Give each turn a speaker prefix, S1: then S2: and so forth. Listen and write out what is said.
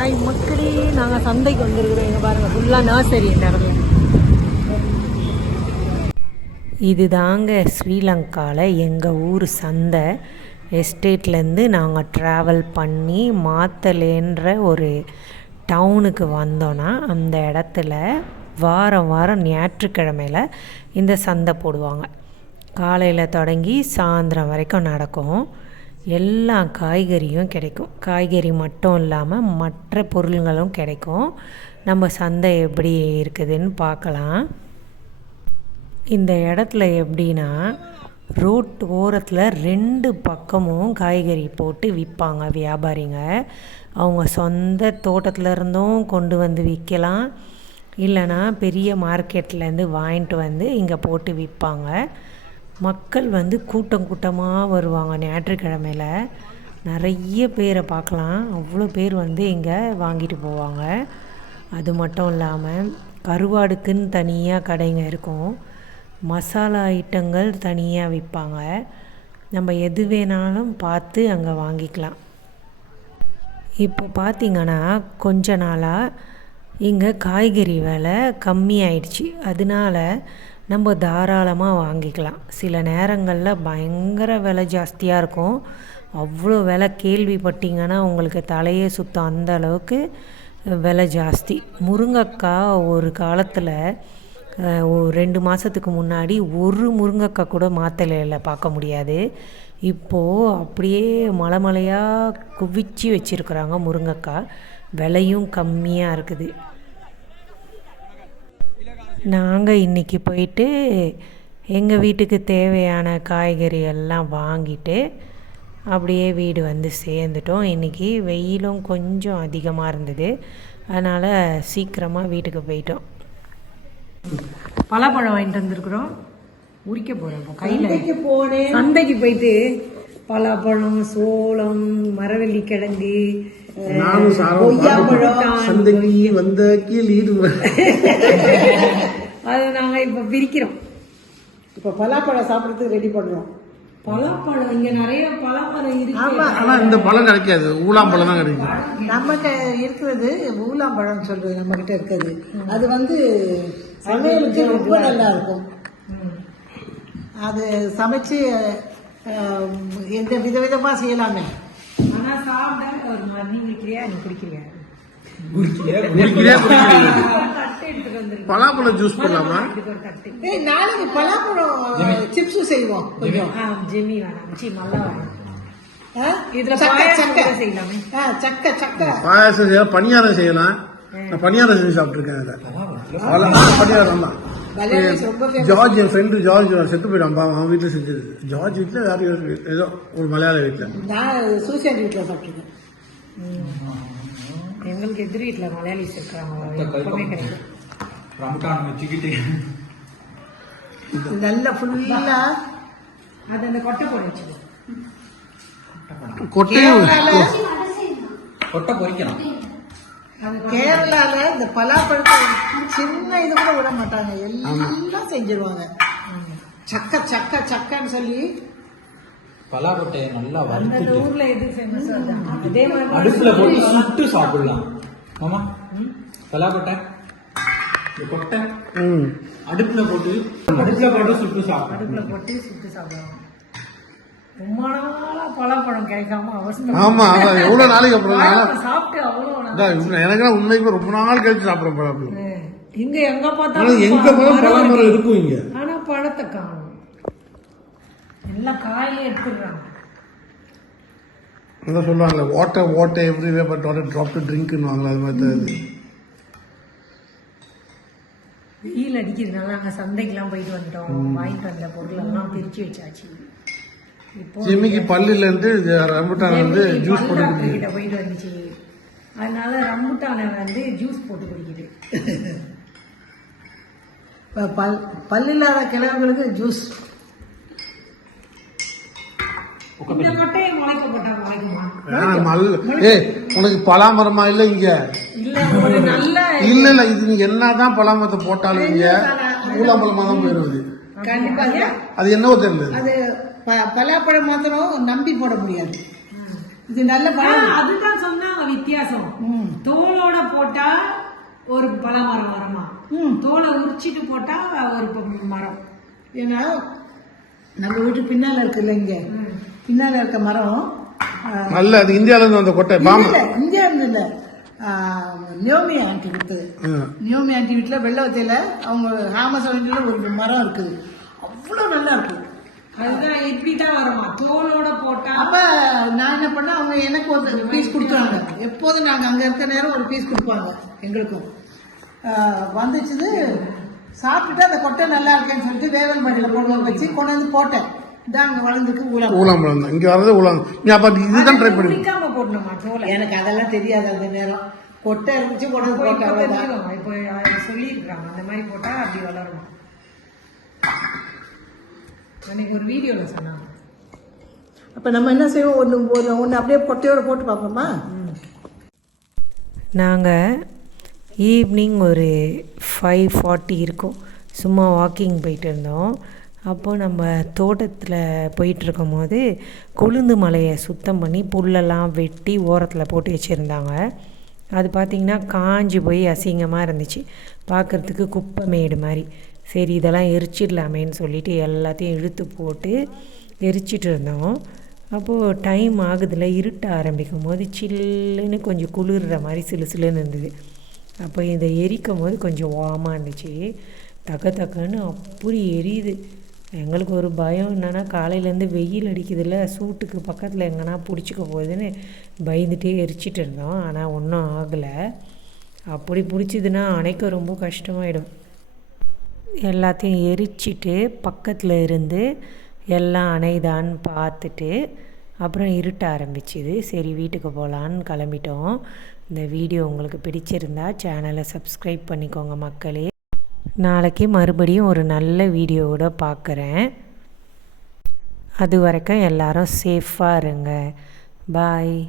S1: Hi மக்களே நாங்கள் சந்தைக்கு வந்திருக்கிறோம். இங்கே பாருங்கள் ஃபுல்லாக நர்சரி நிறைய இது தாங்க ஸ்ரீலங்காவில் எங்கள் ஊர் சந்தை. எஸ்டேட்லேருந்து நாங்கள் ட்ராவல் பண்ணி மாத்தலேன்ற ஒரு டவுனுக்கு வந்தோன்னா அந்த இடத்துல வாரம் வாரம் ஞாயிற்றுக்கிழமையில் இந்த சந்தை போடுவாங்க. காலையில் தொடங்கி சாயந்தரம் வரைக்கும் நடக்கும். எல்லா காய்கறியும் கிடைக்கும். காய்கறி மட்டும் இல்லாமல் மற்ற பொருள்களும் கிடைக்கும். நம்ம சந்தை எப்படி இருக்குதுன்னு பார்க்கலாம். இந்த இடத்துல எப்படின்னா ரோட் ஓரத்தில் ரெண்டு பக்கமும் காய்கறி போட்டு விற்பாங்க வியாபாரிங்க. அவங்க சொந்த தோட்டத்துலேருந்தும் கொண்டு வந்து விற்கலாம் இல்லைன்னா பெரிய மார்க்கெட்லேருந்து வாங்கிட்டு வந்து இங்கே போட்டு விற்பாங்க மக்கள் வந்து கூட்டம் கூட்டமாக வருவாங்க. ஞாயிற்றுக்கிழமையில் நிறைய பேரை பார்க்கலாம். அவ்வளோ பேர் வந்து இங்கே வாங்கிட்டு போவாங்க. அது மட்டும் இல்லாமல் கருவாடுக்குன்னு தனியாக கடைங்க இருக்கும். மசாலா ஐட்டங்கள் தனியாக விற்பாங்க. நம்ம எது வேணாலும் பார்த்து அங்கே வாங்கிக்கலாம். இப்போ பார்த்திங்கன்னா கொஞ்ச நாளாக இங்கே காய்கறி விலை கம்மியாயிடுச்சு. அதனால நம்ம தாராளமாக வாங்கிக்கலாம். சில நேரங்களில் பயங்கர விலை ஜாஸ்தியாக இருக்கும். அவ்வளோ விலை கேள்விப்பட்டீங்கன்னா உங்களுக்கு தலையே சுத்தம் அந்த அளவுக்கு விலை ஜாஸ்தி. முருங்கைக்காய் ஒரு காலத்தில் ஒரு ரெண்டு மாதத்துக்கு முன்னாடி ஒரு முருங்கைக்காய் கூட மாத்தலையில் பார்க்க முடியாது. இப்போது அப்படியே மலை மலையாக குவிச்சு வச்சுருக்குறாங்க முருங்கைக்காய். விலையும் கம்மியாக இருக்குது. நாங்கள் இன்றைக்கி போயிட்டு எங்கள் வீட்டுக்கு தேவையான காய்கறி எல்லாம் வாங்கிட்டு அப்படியே வீடு வந்து சேர்ந்துட்டோம். இன்றைக்கி வெயிலும் கொஞ்சம் அதிகமாக இருந்தது. அதனால் சீக்கிரமாக வீட்டுக்கு போயிட்டோம். பலாப்பழம் வாங்கிட்டு வந்திருக்கிறோம். உரிக்க போகிறோம் இப்போ கையில்.
S2: போனேன்.
S1: சந்தைக்கு போயிட்டு பலாப்பழம் சோளம் மரவள்ளி கிழங்கு
S3: நானும் சந்தைக்கு வந்த கீழ் ஈடுபட
S1: அதை நாங்கள் இப்போ பிரிக்கிறோம்
S2: இப்ப பலாப்பழம் சாப்பிடறதுக்கு ரெடி பண்றோம்
S1: பலாப்பழம் இங்க நிறைய பலாப்பழம் இருக்கு.
S2: ஆமா.
S3: ஆனா இந்த பழம் கிடைக்காது. ஊளாம்பழம் தான் கிடைக்கும்
S2: நமக்கு இருக்கிறது ஊலாம்பழம் சொல்றது நம்ம கிட்ட இருக்குது. அது வந்து சமையலுக்கு ரொம்ப நல்லா இருக்கும் அது சமைச்சு எந்த விதவிதமா செய்யலாமே.
S1: ஆனா சாப்பிட ஒரு மாதிரி நீ குடிக்கிறியா? நீ குடிக்கிறியா?
S3: குடிக்கிறியா குடிக்கிறீங்க பலாப்பழம் ஜூஸ் பண்ணலாமா
S2: நாளைக்கு பலாப்பழம் சிப்ஸ் செய்வோம் கொஞ்சம்.
S1: ஆ ஜெமி வேணாம். சி
S2: சக்கை,
S1: பாயாசம் செய்யலாமே.
S3: பணியாரம் செய்யலாம். நான் பணியாரம் செஞ்சு சாப்பிட்டுருக்கேன் அதில் பல- பணியாரம் தான். ஜார்ஜ் என் ஃப்ரெண்டு ஜார்ஜ் செத்து போயிட்டான் பாவம் அவன் வீட்டில் செஞ்சது. ஜார்ஜ் வீட்டில் வேற? ஏதோ ஒரு மலையாள வீட்டில்
S2: நான் வீட்டில் சாப்பிட்டுருக்கேன்.
S1: எங்களுக்கு எதிர் வீட்டுல மலையாளிஸ் இருக்கிறாங்க எப்பவுமே கிடையாது.
S4: வச்சுக்கிட்டு
S2: நல்ல ஃபுல்லா
S1: அது அந்த கொட்டை போட வச்சுக்கோ.
S3: கொட்டையும்
S4: கொட்டை பொரிக்கணும்
S2: கேரளால இந்த பலாப்பழத்தை சின்ன இது கூட விட மாட்டாங்க. எல்லாம் செஞ்சிருவாங்க. சக்க சக்க சக்கன்னு சொல்லி
S4: பலா கொட்டையை நல்லா வறுத்துட்டு
S1: ஊர்ல எது ஃபேமஸ் அதே மாதிரி
S4: அடுப்புல போட்டு சுட்டு சாப்பிடலாம். மாமா பலா கொட்டை? அடுப்புல போட்டு அடுப்புல போட்டு சுட்டு சாப்பிடலாம்.
S1: அடுப்புல போட்டு சுட்டு சாப்பிடுவாங்க ரொம்ப நாளா பலாப்பழம் கிடைக்காம அவசரம்.
S3: ஆமா அதான் எவ்வளவு நாளைக்கு அப்புறம்
S1: சாப்பிட்டு அவ்வளவு
S3: எனக்குலாம் உண்மைக்கு ரொம்ப நாள் கழிச்சு சாப்பிட்றேன் பழம்
S1: ம். இங்க எங்க பார்த்தாலும்
S3: எங்க. இருக்கும் இங்க.
S1: ஆனா பழத்தை காணும். எல்லாம் காயிலே எடுத்துடுறாங்க.
S3: அதான் சொல்லுவாங்கல்ல water water everywhere but water drop to ட்ரிங்க்னுவாங்களா அது மாதிரி தான்
S1: வெயில் அடிக்கிறதுனால நாங்க சந்தைக்கெல்லாம் போயிட்டு வந்துட்டோம். வாங்கிட்டு வந்த பொருள் எல்லாம் பிரிச்சு வச்சாச்சு. இப்போ
S3: ஜிம்மிக்கு பல்லுல இருந்து ரம்புட்டான் வந்து ஜூஸ்
S1: பல்
S3: போட்டு
S1: டாக்டர்
S3: குடிக்குது.
S1: கிட்ட போயிட்டு வந்துச்சு. அதனால ரம்புட்டானை வந்து ஜூஸ் போட்டு குடிக்குது.
S2: ப- பல் பல்லில்லாத கிழவர்களுக்கு ஜூஸ்.
S3: உனக்கு பலாமரமா இல்ல இங்க?
S1: இல்ல ஒரு நல்ல
S3: இல்ல இது நீங்க என்னதான் பலாமரத்தை போட்டாலும் இங்க மூலாம்பழமா தான் போயிருவது
S2: கண்டிப்பா
S3: அது என்னவோ தெரியல
S2: அது ப- பலாப்பழம் மாத்திரம் நம்பி போட முடியாது. இது நல்ல பழம்.
S1: அதுதான் சொன்னாங்க வித்தியாசம்.
S2: ம்.
S1: தோலோட போட்டா ஒரு பலமரம் வரமா
S2: ம்.
S1: தோலை உரிச்சிட்டு போட்டா ஒரு மரம்.
S2: ஏன்னா நம்ம வீட்டு பின்னால இருக்குல்ல இங்க. பின்னால இருக்க மரம்
S3: நல்ல அது இந்தியால இருந்து வந்த கொட்டை பாம்பு.
S2: இல்ல இந்தியா இருந்து இல்ல. நியோமி ஆண்டி கொடுத்தது நியோமி ஆண்டி வீட்டுல வெள்ளவத்தையில அவங்க ஹாமஸ் அவண்டில ஒரு மரம் இருக்குது. அவ்வளவு நல்லா இருக்கும்
S1: அதுதான் இப்படிதான் வருமா? தோலோட போட்டா.
S2: அப்ப நான் என்ன பண்ணேன் அவங்க எனக்கு ஒரு பீஸ் கொடுத்தாங்க எப்போதும் நாங்க அங்க இருக்க நேரம் ஒரு பீஸ் கொடுப்பாங்க எங்களுக்கும். ஆஹ் வந்துச்சுது சாப்பிட்டுட்டு அந்த கொட்டை நல்லா இருக்கேன்னு சொல்லிட்டு வேவல் மடியில கொண்டு வச்சு கொண்டு வந்து போட்டேன்.
S3: இங்க வர்றது ஊலாம் நீ அப்ப இதுதான் ட்ரை பண்ணி.
S1: பிடிக்காம போடணுமா தோலை?
S2: எனக்கு அதெல்லாம் தெரியாது அந்த நேரம். கொட்டை இருந்துச்சு கொண்டு வந்து
S1: இப்போ சொல்லியிருக்காங்க அந்த மாதிரி போட்டா அப்படி வளரும் அன்னைக்கு ஒரு வீடியோல சொன்னாங்க.
S2: அப்ப நம்ம என்ன செய்வோம்? ஒன்று ஒரு ஒன்று அப்படியே கொட்டையோட போட்டு பார்ப்போமா?
S1: நாங்கள் ஈவினிங் ஒரு ஃபைவ் ஃபார்ட்டி இருக்கும். சும்மா வாக்கிங் போயிட்டு இருந்தோம். அப்போது நம்ம தோட்டத்தில் போயிட்டுருக்கும் போது கொழுந்து மலையை சுத்தம் பண்ணி புல்லெல்லாம் வெட்டி ஓரத்தில் போட்டு வச்சுருந்தாங்க. அது பார்த்திங்கன்னா காஞ்சி போய் அசிங்கமாக இருந்துச்சு. பார்க்குறதுக்கு குப்பை மேடு மாதிரி. சரி இதெல்லாம் எரிச்சிடலாமேன்னு சொல்லிட்டு எல்லாத்தையும் இழுத்து போட்டு எரிச்சிட்டு இருந்தோம். அப்போது டைம் ஆகுதுல இருட்ட ஆரம்பிக்கும் போது சில்லுன்னு கொஞ்சம் குளிர்ற மாதிரி சிலு சிலுன்னு இருந்தது. அப்போ இதை எரிக்கும் போது கொஞ்சம் வாமாக இருந்துச்சு. தக்க தக்கன்னு அப்படி எரியுது. எங்களுக்கு ஒரு பயம் என்னென்னா காலையிலேருந்து வெயில் அடிக்குதுல்ல சூட்டுக்கு பக்கத்தில் எங்கன்னா பிடிச்சிக்க போகுதுன்னு பயந்துட்டே எரிச்சிட்டு இருந்தோம். ஆனால் ஒன்றும் ஆகலை. அப்படி பிடிச்சிதுன்னா அணைக்க ரொம்ப கஷ்டமாயிடும். எல்லாத்தையும் எரிச்சிட்டு பக்கத்தில் இருந்து எல்லாம் அணைதான்னு பார்த்துட்டு அப்புறம் இருட்ட ஆரம்பிச்சுது. சரி வீட்டுக்கு போகலான்னு கிளம்பிட்டோம். இந்த வீடியோ உங்களுக்கு பிடிச்சிருந்தா சேனலை சப்ஸ்கிரைப் பண்ணிக்கோங்க மக்களே. நாளைக்கு மறுபடியும் ஒரு நல்ல வீடியோவோட பார்க்குறேன். அது வரைக்கும் எல்லாரும் சேஃபாக இருங்க. பாய்